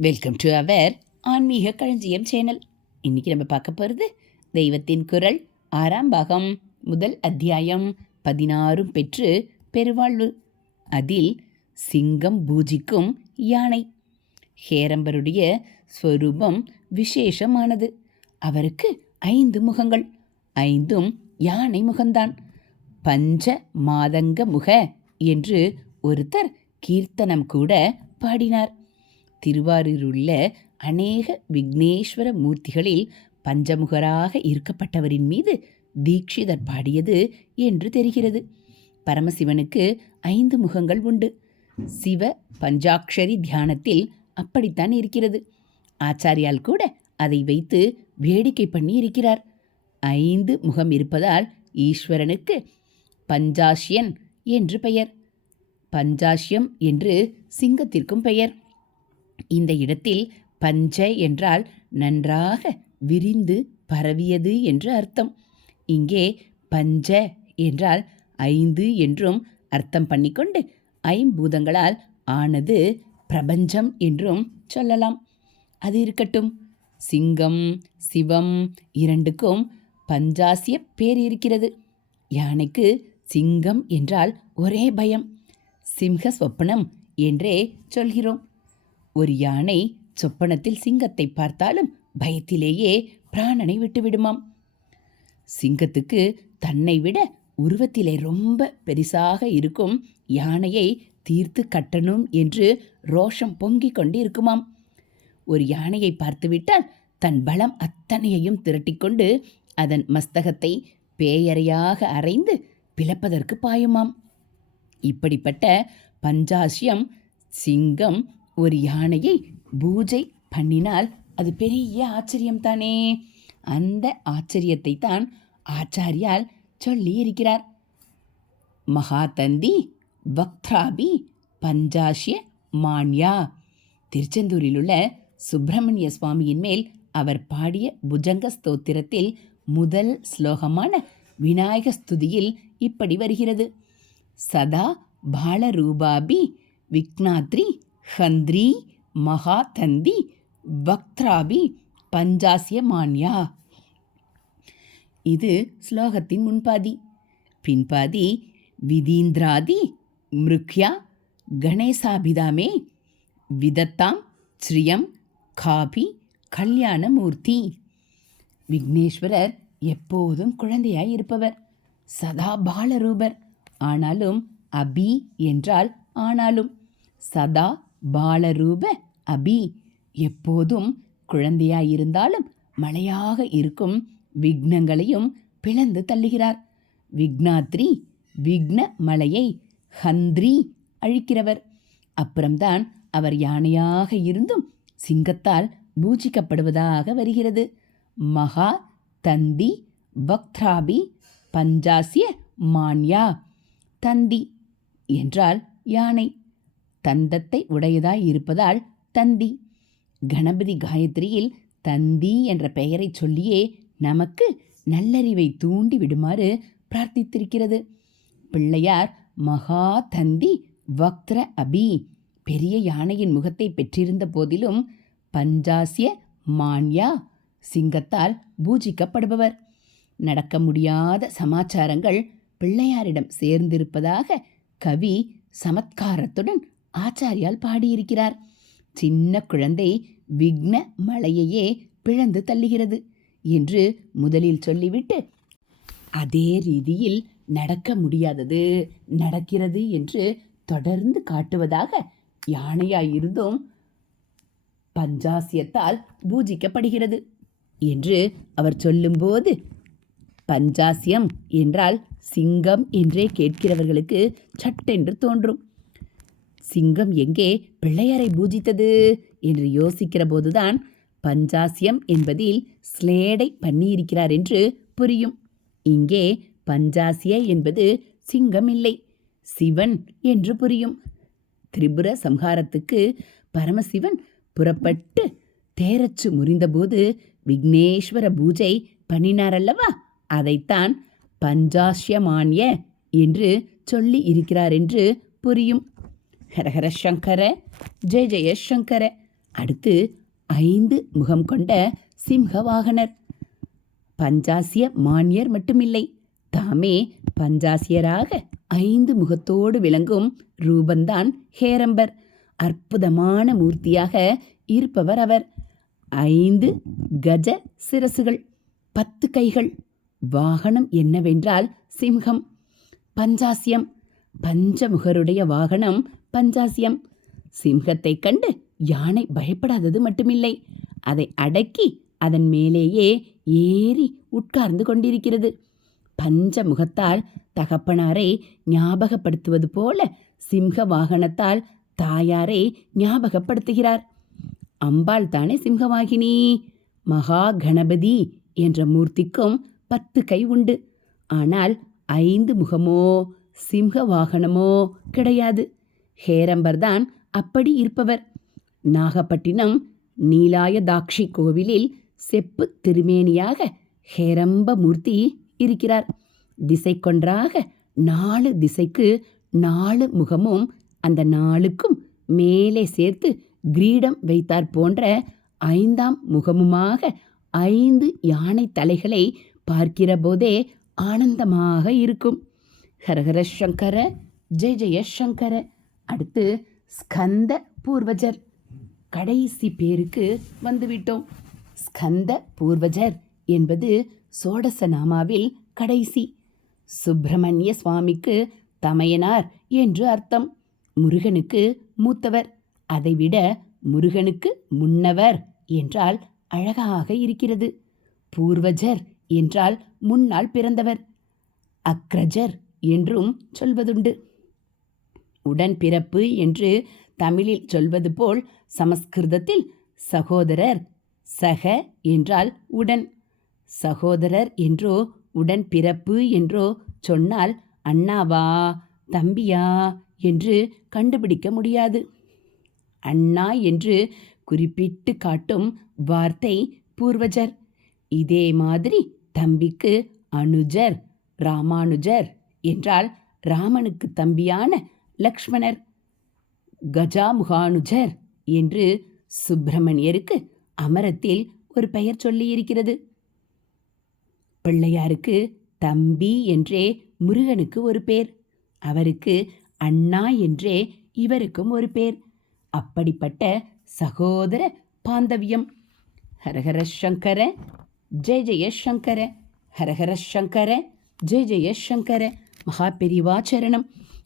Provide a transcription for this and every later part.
Welcome to our ஆன்மீக களஞ்சியம் channel இன்னைக்கு நம்ம பார்க்க போகிறது தெய்வத்தின் குரல் ஆறாம் பாகம் முதல் அத்தியாயம் பதினாறும் பெற்று பெருவாழ்வு. அதில் சிங்கம் பூஜிக்கும் யானை. ஹேரம்பருடைய ஸ்வரூபம் விசேஷமானது. அவருக்கு ஐந்து முகங்கள். ஐந்தும் யானை முகம்தான் பஞ்ச மாதங்க முக என்று ஒருத்தர் கீர்த்தனம் கூட பாடினார். திருவாரூருள்ள அநேக விக்னேஸ்வர மூர்த்திகளில் பஞ்சமுகராக இருக்கப்பட்டவரின் மீது தீட்சிதர் பாடியது என்று தெரிகிறது. பரமசிவனுக்கு ஐந்து முகங்கள் உண்டு. சிவ பஞ்சாக்ஷரி தியானத்தில் அப்படித்தான் இருக்கிறது. ஆச்சாரியால் கூட அதை வைத்து வேடிக்கை பண்ணி இருக்கிறார் ஐந்து முகம் இருப்பதால் ஈஸ்வரனுக்கு பஞ்சாஷ்யன் என்று பெயர். பஞ்சாஷ்யம் என்று சிங்கத்திற்கும் பெயர். இந்த இடத்தில் பஞ்ச என்றால் நன்றாக விரிந்து பரவியது என்று அர்த்தம். இங்கே பஞ்ச என்றால் ஐந்து என்றும் அர்த்தம் பண்ணிக்கொண்டு ஐம்பூதங்களால் ஆனது பிரபஞ்சம் என்றும் சொல்லலாம். அது இருக்கட்டும். சிங்கம் சிவம் இரண்டுக்கும் பஞ்சாசிய பேர் இருக்கிறது. யானைக்கு சிங்கம் என்றால் ஒரே பயம். சிம்ஹ சொப்பனம் என்றே சொல்கிறோம். ஒரு யானை சொப்பனத்தில் சிங்கத்தை பார்த்தாலும் பயத்திலேயே பிராணனை விட்டுவிடுமாம். சிங்கத்துக்கு தன்னை விட உருவத்திலே ரொம்ப பெரிசாக இருக்கும் யானையை தீர்த்து கட்டணும் என்று ரோஷம் பொங்கிக் கொண்டு இருக்குமாம் ஒரு யானையை பார்த்துவிட்டால் தன் பலம் அத்தனையையும் திரட்டிக்கொண்டு அதன் மஸ்தகத்தை பேயறையாக அரைந்து பிளப்பதற்கு பாயுமாம். இப்படிப்பட்ட பஞ்சாசியம் சிங்கம் ஒரு யானையை பூஜை பண்ணினால் அது பெரிய ஆச்சரியம் தானே அந்த ஆச்சரியத்தை தான் ஆச்சாரியால் சொல்லி இருக்கிறார் மகாதந்தி வக்த்ராபி பஞ்சாஷ்ய மான்யா. திருச்செந்தூரில் உள்ள சுப்பிரமணிய சுவாமியின் மேல் அவர் பாடிய புஜங்க ஸ்தோத்திரத்தில் முதல் ஸ்லோகமான விநாயக ஸ்துதியில் இப்படி வருகிறது. சதா பாலரூபாபி விக்னாத்ரி ஹந்திரி மகாதந்தி பக்த்ராபி பஞ்சாசிய மான்யா இது ஸ்லோகத்தின் முன்பாதி. பின்பாதி விதீந்திராதி மிருக்யா கணேசாபிதாமே விதத்தாம் ஸ்ரீயம் காபி கல்யாணமூர்த்தி. விக்னேஸ்வரர் எப்போதும் குழந்தையாய் இருப்பவர். சதா பாலரூபர். ஆனாலும் அபி என்றால் ஆனாலும் சதா பாலரூப அபி. எப்போதும் குழந்தையாயிருந்தாலும் மழையாக இருக்கும் விக்னங்களையும் பிளந்து தள்ளுகிறார். விக்னாத்ரி விக்ன மலையை ஹந்திரி அழிக்கிறவர். அப்புறம்தான் அவர் யானையாக இருந்தும் சிங்கத்தால் பூஜிக்கப்படுவதாக வருகிறது. மகா தந்தி வக்த்ராபி பஞ்சாசிய மான்யா தந்தி என்றால் யானை. தந்தத்தை உடையதாய் இருப்பதால் தந்தி. கணபதி காயத்ரியில் தந்தி என்ற பெயரை சொல்லியே நமக்கு நல்லறிவை தூண்டி விடுமாறு பிரார்த்தித்திருக்கிறது. பிள்ளையார் மகா தந்தி வக்திர அபி. பெரிய யானையின் முகத்தை பெற்றிருந்த போதிலும் பஞ்சாசிய மான்யா சிங்கத்தால் பூஜிக்கப்படுபவர். நடக்க முடியாத சமாச்சாரங்கள் பிள்ளையாரிடம் சேர்ந்திருப்பதாக கவி சமத்காரத்துடன் ஆச்சாரியால் பாடியிருக்கிறார். சின்ன குழந்தை விக்ன மலையையே பிளந்து தள்ளுகிறது என்று முதலில் சொல்லிவிட்டு அதே ரீதியில் நடக்க முடியாதது நடக்கிறது என்று தொடர்ந்து காட்டுவதாக யானையாயிருந்தும் பஞ்சாசியத்தால் பூஜிக்கப்படுகிறது என்று அவர் சொல்லும்போது பஞ்சாசியம் என்றால் சிங்கம் என்றே கேட்கிறவர்களுக்கு சட்டென்று தோன்றும். சிங்கம் எங்கே பிள்ளையாரை பூஜித்தது? என்று யோசிக்கிற போதுதான் பஞ்சாசியம் என்பதில் ஸ்லேடை பண்ணியிருக்கிறார் என்று புரியும். இங்கே பஞ்சாசிய என்பது சிங்கம் இல்லை சிவன் என்று புரியும். திரிபுர சம்ஹாரத்துக்கு பரமசிவன் புறப்பட்டு தேரச்சு முறிந்தபோது விக்னேஸ்வர பூஜை பண்ணினாரல்லவா? அதைத்தான் பஞ்சாஷ்யமான்ய என்று சொல்லி இருக்கிறார் என்று புரியும். ஹரஹர சங்கர ஜெய ஜெய சங்கர. அடுத்து ஐந்து முகம் கொண்ட சிம்ஹ வாகனர் பஞ்சாசிய மானியர் மட்டுமில்லை தாமே பஞ்சாசியராக ஐந்து முகத்தோடு விளங்கும் ரூபந்தான் ஹேரம்பர். அற்புதமான மூர்த்தியாக இருப்பவர் அவர். ஐந்து கஜ சிரசுகள் பத்து கைகள். வாகனம் என்னவென்றால் சிம்ஹம். பஞ்சாசியம் பஞ்சமுகருடைய வாகனம் பஞ்சாசியம். சிம்ஹத்தைக் கண்டு யானை பயப்படாதது மட்டுமில்லை. அதை அடக்கி அதன் மேலேயே ஏறி உட்கார்ந்து கொண்டிருக்கிறது. பஞ்ச முகத்தால் தகப்பனாரை ஞாபகப்படுத்துவது போல சிம்ஹ வாகனத்தால் தாயாரை ஞாபகப்படுத்துகிறார். அம்பாள் தானே சிம்ஹவாகினி? மகா கணபதி என்ற மூர்த்திக்கும் பத்து கை உண்டு. ஆனால் ஐந்து முகமோ சிம்ஹ வாகனமோ கிடையாது. ஹேரம்பர் தான் அப்படி இருப்பவர். நாகப்பட்டினம் நீலாயதாக்ஷி கோவிலில் செப்பு திருமேனியாக ஹேரம்ப மூர்த்தி இருக்கிறார். திசை கொன்றாக நாலு திசைக்கு நாலு முகமும் அந்த நாளுக்கும் மேலே சேர்த்து கிரீடம் வைத்தார் போன்ற ஐந்தாம் முகமுமாக ஐந்து யானை தலைகளை பார்க்கிற போதே ஆனந்தமாக இருக்கும். ஹரஹர சங்கர ஜெய ஜெய சங்கர. அடுத்து ஸ்கந்த பூர்வஜர் கடைசி பேருக்கு வந்துவிட்டோம். ஸ்கந்த பூர்வஜர் என்பது சோடச நாமாவில் கடைசி. சுப்பிரமணிய சுவாமிக்கு தமையனார் என்று அர்த்தம். முருகனுக்கு மூத்தவர். அதைவிட முருகனுக்கு முன்னவர் என்றால் அழகாக இருக்கிறது. பூர்வஜர் என்றால் முன்னால் பிறந்தவர். அக்ரஜர் என்றும் சொல்வதுண்டு. உடன்பிறப்பு என்று தமிழில் சொல்வது போல் சமஸ்கிருதத்தில் சகோதரர் சக என்றால் உடன். சகோதரர் என்றோ உடன்பிறப்பு என்றோ சொன்னால் அண்ணாவா தம்பியா என்று கண்டுபிடிக்க முடியாது. அண்ணா என்று குறிப்பிட்டு காட்டும் வார்த்தை பூர்வஜர். இதே மாதிரி தம்பிக்கு அனுஜர் ராமானுஜர் என்றால் ராமனுக்கு தம்பியான லக்ஷ்மணர் கஜாமுகானுஜர் என்று சுப்பிரமணியருக்கு அமரத்தில் ஒரு பெயர் சொல்லியிருக்கிறது. பிள்ளையாருக்கு தம்பி என்றே முருகனுக்கு ஒரு பேர் அவருக்கு அண்ணா என்றே இவருக்கும் ஒரு பேர். அப்படிப்பட்ட சகோதர பாந்தவியம். ஹரஹர சங்கர ஜெய ஜெய சங்கர. ஹரஹர சங்கர ஜெய ஜெய சங்கர. மகா பெரிவாச்சரணம்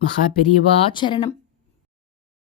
மகா பெரியவா சரணம்